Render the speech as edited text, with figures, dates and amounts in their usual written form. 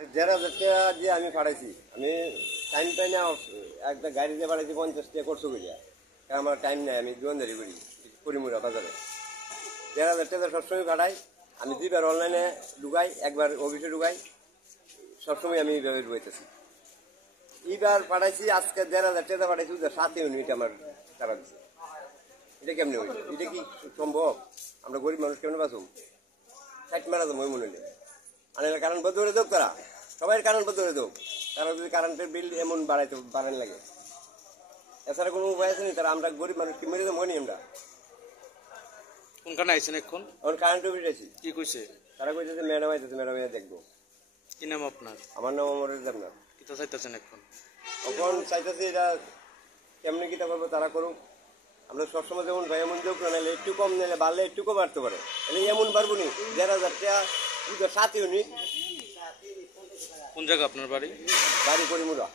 আর ১,৫০০ টাকা দিয়ে আমি পাঠাইছি, আমি টাইম পাই না, একটা গাড়ি দিয়ে পাঠাইছি ৫০ টাকা করছো করিয়া, কারণ আমার টাইম নাই, আমি দোকানদারি করি করিমুরা বাজারে। ১,৫০০ টাকা সবসময় পাঠাই, আমি ২বার অনলাইনে ঢুকাই, একবার অফিসে ঢুকাই, সবসময় আমি এইভাবে ঢুকাইতেছি। এইবার পাঠাইছি আজকে ১,৫০০ টাকা পাঠাইছি, ৭ ইউনিট আমার টাকা দিচ্ছে। এটা কেমনি হইল? এটা কি সম্ভব? আমরা গরিব মানুষ কেমন বাঁচুম? ৬০ মারা যাবো ওই মনে নেই। আর কারেন্ট বন্ধ করে দেব, তারা সবাই কারেন্ট বন্ধ করে দেব, তারা যদি কারেন্টের বিল এমন বাড়ান লাগে, এছাড়া কোনো উপায় আছে নি? তারা আমরা গরিব মানুষ কি মেরে দেবো নি আমরা? কোনখানে আইছেন এখন? এখন কারেন্ট অফিস আছি, কি কইছে? তারা কইতেছে ম্যাডাম আইতেছে, ম্যাডাম দেখবো। কি নাম আপনার? আমার নাম অমরেশ দেবনাথ। কিতা চাইতেছেন এখন? এখন চাইতেছি এটা কেমনি কিতা করবো তারা করুক। আমরা সবসময় যেমন ভাই এমন যোগ না, নাহলে একটু কম নিলে বাড়লে একটু কম বাড়তে পারে, তাহলে এমন পারবো নি। ১,৫০০ টাকা ৭ ইউনিট। কোন জায়গা আপনার বাড়ি? বাড়ি করিমুরা।